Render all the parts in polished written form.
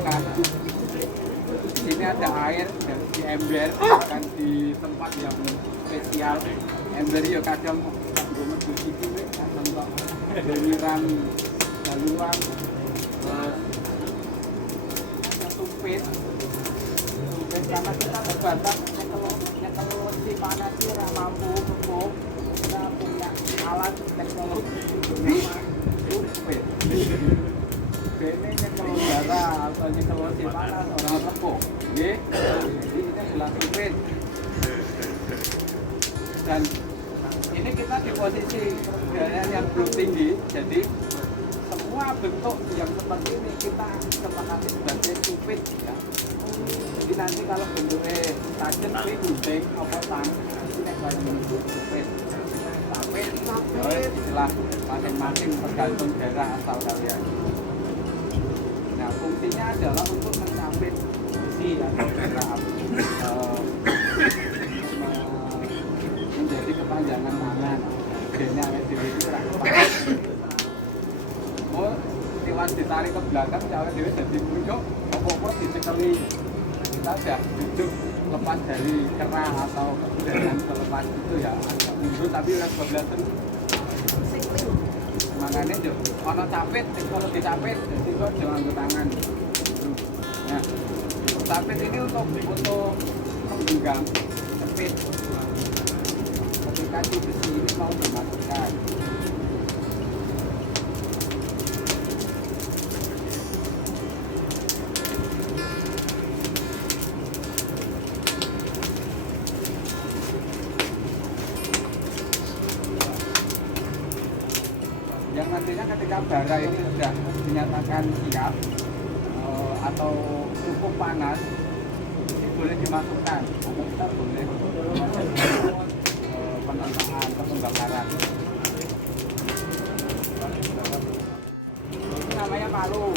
dimasukkan. Di sini ada air dan di ember, bukan di tempat yang spesial. Ember ya kadang gue mencuci ini, kadang kok demiran daluan, sumpit karena kita terbatas kalau si panas sih nggak mampu kepung, kita punya alat teknologi sumpit. Ini nyekel udara atau nyekel si panas orang kepung, jadi ini adalah sumpit. Dan ini kita di posisi gaya yang belum tinggi, jadi semua bentuk yang seperti ini kita sepakati sebagai sumpit ya. Jadi nanti kalau bentuknya tajam ini gunting apa tang ini banyak bentuk sumpit. Tapi istilah masing-masing tergantung daerah asal kalian. Nah fungsinya adalah untuk mencapit besi atau gerak menjadi kepanjangan tangan. Jadinya ada di sini oh, lewat ditarik ke belakang, cewek dewi jadi muncul, apa-apa dicekeli. Kita sudah duduk lepas dari kerah atau dengan selepas itu ya agak mundur, tapi udah 12 itu makanya itu, kalau capit, kalau dicapit, jadi itu jangan ke tangan. Nah, capit ini untuk menggenggam cepit ketika di besi ini mau dimasukkan. Yang nantinya ketika bara ini sudah dinyatakan siap atau cukup panas, ini boleh dimasukkan atau kita boleh penentangan atau pembakaran. Ini namanya palu.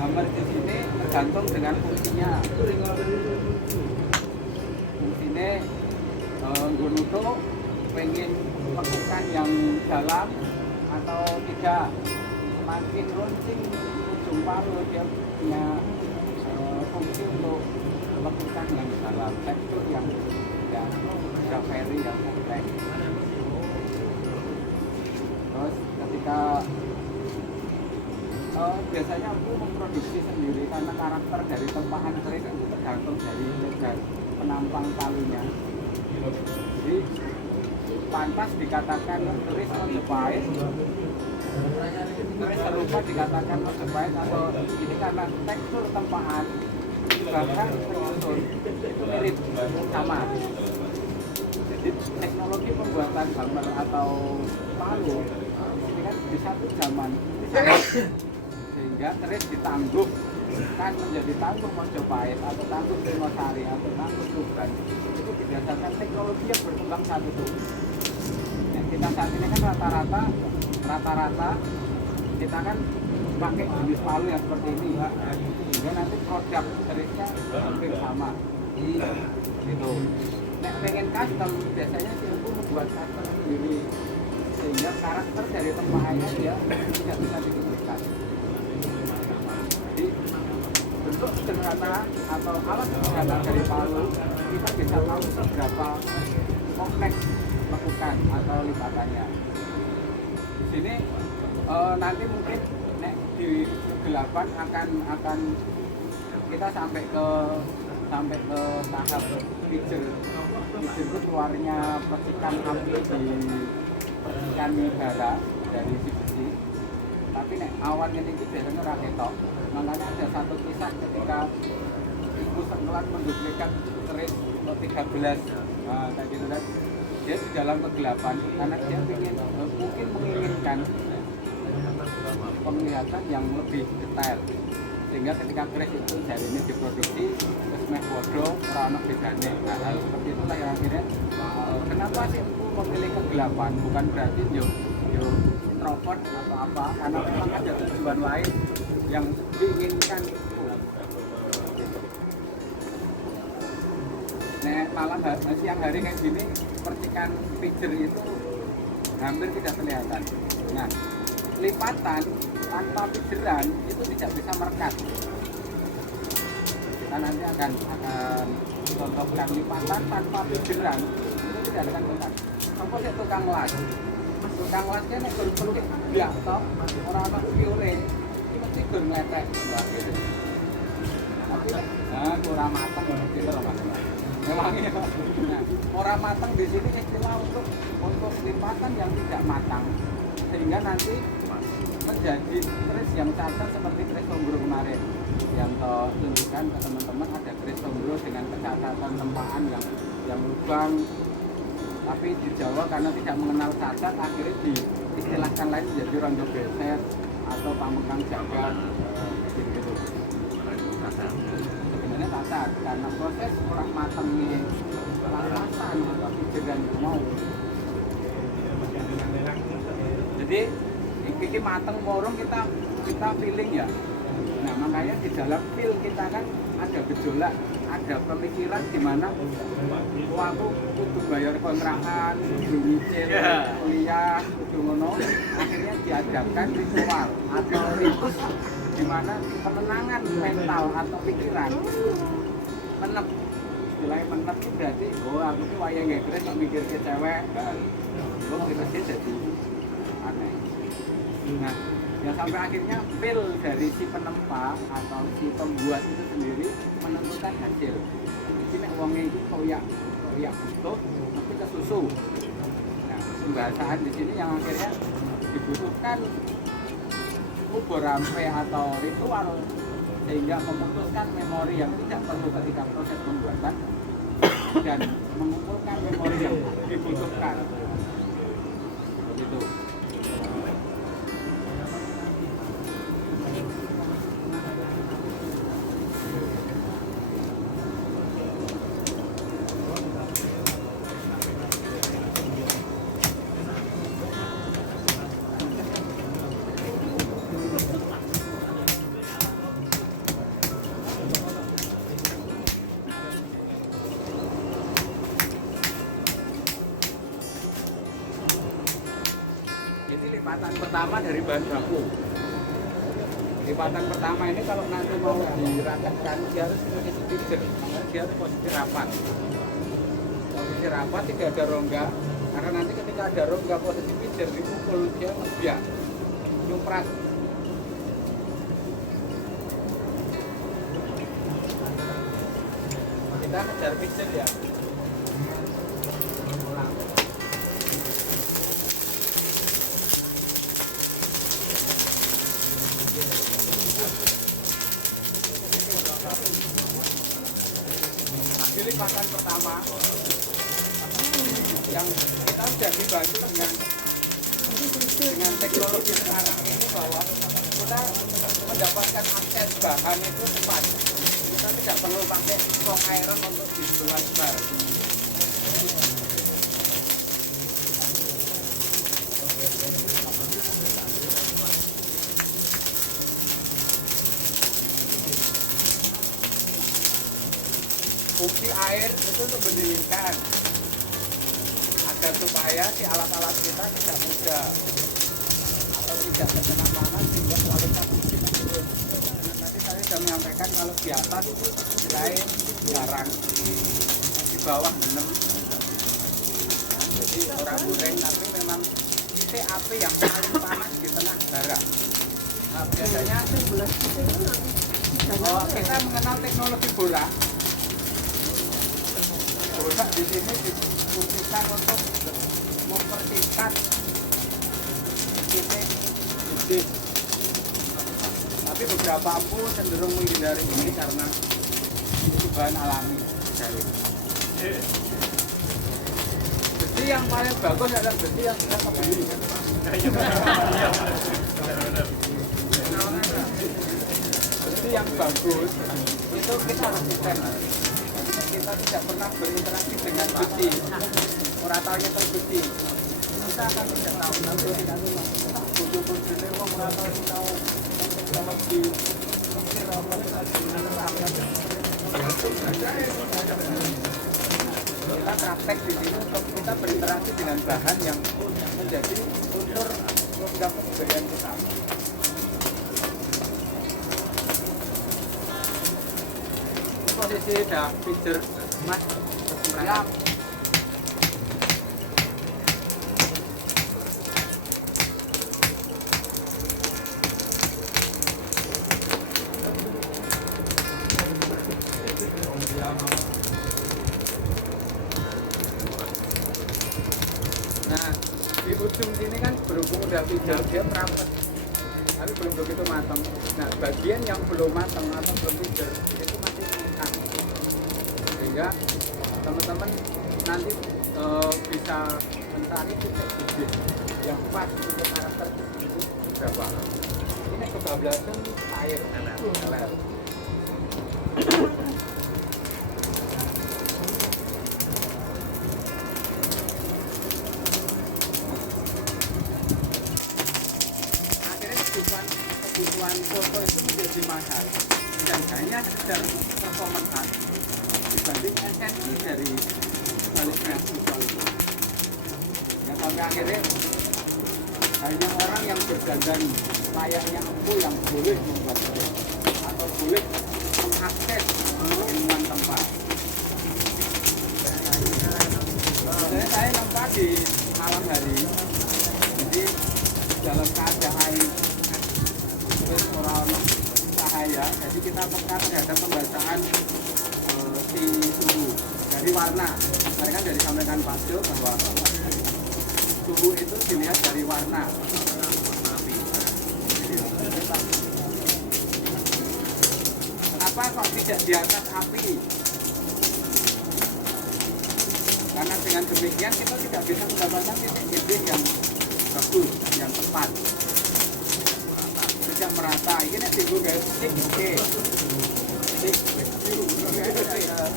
Hammer di sini tergantung dengan fungsinya. Fungsinya Gunuto pengen lakukan yang dalam atau tidak, semakin runcing ujung palu dia punya fungsi untuk lakukan yang dalam, tekstur yang very yang kompleks. Terus ketika biasanya aku memproduksi sendiri karena karakter dari tempahan keris itu tergantung dari penampang palunya. Jadi pantas dikatakan keris Majapahit, keris serupa dikatakan Majapahit, atau ini karena tekstur tempahan bahkan penyusun itu mirip sama. Jadi teknologi pembuatan hammer atau palu ini kan di satu zaman sehingga keris ditangguh kan menjadi tangguh Majapahit atau tangguh Singosari atau tangguh Tuban itu berdasarkan teknologi yang berkembang saat itu. Ya, kita saat ini kan rata-rata kita kan pakai jenis palu yang seperti ini, sehingga nanti produk kerisnya hampir sama. Gitu. Nek pengen custom biasanya si ibu membuat custom sendiri sehingga karakter dari tempahannya dia tidak bisa diduplikasi. Jadi bentuk sederhana atau alat sederhana dari palu kita bisa tahu seberapa kompleks lakukan atau lipatannya. Di sini nanti mungkin di kegelapan akan kita sampai ke tahap picture itu keluarnya percikan api di percikan bara dari si besi. Tapi awan ini biasanya ora ketok. Makanya ada satu kisah ketika ibu sekelan menduplikat keris 13. Nah, tadi itu kan dia di dalam kegelapan karena dia mungkin menginginkan penglihatan yang lebih detail, sehingga ketika keris itu dari ini diproduksi terus meh podo ora bedane. Hal seperti itulah yang akhirnya kenapa sih memilih kegelapan, bukan berarti yo introvert atau apa, karena memang ada tujuan lain yang diinginkan itu. Malam siang hari kayak gini, percikan picture itu hampir tidak kelihatan. Nah, lipatan tanpa pijeran itu tidak bisa merekat. Kita nanti akan contohkan lipatan tanpa pijeran itu tidak akan merekat. Apa sih tukang las? Tukang las kan nek pergi biak tok ora ana piure. Iki mesti gur ngletek gitu. Tapi kurang matang gitu loh Mas. Memangnya nah, orang matang di sini istilah untuk lipatan yang tidak matang sehingga nanti menjadi kris yang cacat seperti kris tombro kemarin yang tunjukkan ke teman-teman ada kris tombro dengan kecacatan tempaan yang lubang, tapi di Jawa karena tidak mengenal cacat akhirnya diistilahkan lain menjadi rondo beset atau pamukang jagat gitu. Sebenarnya cacat karena proses kurang matangnya lapasan atau pijeran itu mau. Jadi ini mateng borong kita feeling ya. Nah makanya di dalam feel kita kan ada gejolak, ada pemikiran di mana aku kudu bayar kontrakan, kudu nyicil kuliah, kudu ngono. Akhirnya diadakan ritual atau ritus di mana penenangan mental atau pikiran menep. Mulai menep itu berarti aku tuh wayang ngegres tak mikir ke cewek. Kok kita jadi aneh. Nah, yang sampai akhirnya feel dari si penempa atau si pembuat itu sendiri menentukan hasil. Jadi nek wong iki koyak butuh tapi kesusu. Nah, pembahasan di sini yang akhirnya dibutuhkan ubur rampe atau ritual sehingga memutuskan memori yang tidak perlu ketika proses pembuatan dan mengumpulkan memori yang dibutuhkan. Begitu. Lipatan pertama dari bahan baku. Lipatan pertama ini kalau nanti mau dirakatkan dia harus posisi pijer, dia harus posisi rapat. Posisi rapat tidak ada rongga, karena nanti ketika ada rongga posisi pijer dipukul dia ngebiak, nyupras. Kita ngejar pijer ya. Lipatan pertama yang kita sudah dibantu dengan teknologi sekarang ini bahwa kita mendapatkan akses bahan itu cepat. Kita tidak perlu pakai strong iron untuk dibuat bar. Fungsi air itu untuk mendinginkan agar supaya si alat-alat kita tidak mudah atau tidak terkena panas sehingga kualitas itu menurun. Tadi saya sudah menyampaikan kalau di atas itu selain jarang, di bawah benem. Jadi orang goreng tapi memang titik api yang paling panas di tengah bara. Nah, biasanya kita mengenal teknologi borak. Borak di sini difungsikan untuk mempersingkat titik bibit. Tapi beberapa ampu cenderung menghindari ini karena itu bahan alami. Besi yang paling bagus adalah besi yang sudah kebeli. Besi yang bagus itu kita harus desain. Kita tidak pernah berinteraksi dengan besi, orang tahu yang terbesi. Kita akan tidak tahu nanti butuh-butuh ini orang tahu di kita praktek di sini untuk kita berinteraksi dengan bahan yang menjadi unsur menunjang kebudayaan kita. Posisi udah feature mas Ya, nah di ujung sini kan berhubung udah video dia merapat, tapi belum begitu matang. Nah bagian yang belum matang atau belum feature itu masih lengkap, sehingga teman-teman nanti bisa mencari titik bibit yang pas untuk karakter itu berapa. Ini kebablasan air LR. Akhirnya kebutuhan foto itu menjadi mahal dan hanya sekedar performance art dibanding esensi dari baliknya visual itu. Ya sampai akhirnya hanya orang yang berdandan layaknya empu yang boleh membuat atau boleh mengakses lingkungan tempat. Saya nampak di malam hari, jadi dalam keadaan restoran cahaya, jadi kita peka terhadap pembacaan si suhu dari warna. Tadi kan dari sampaikan Pak Jo bahwa suhu itu dilihat dari warna. Kenapa kok tidak di atas api? Karena dengan demikian kita tidak bisa mendapatkan titik yang bagus, yang tepat, tidak merata. Ini nih timbul guys, oke,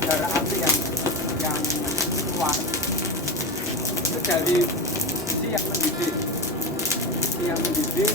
darah api yang kuat. Dari sisi yang mendidih,